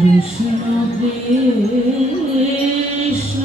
Krishna Krishna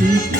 You.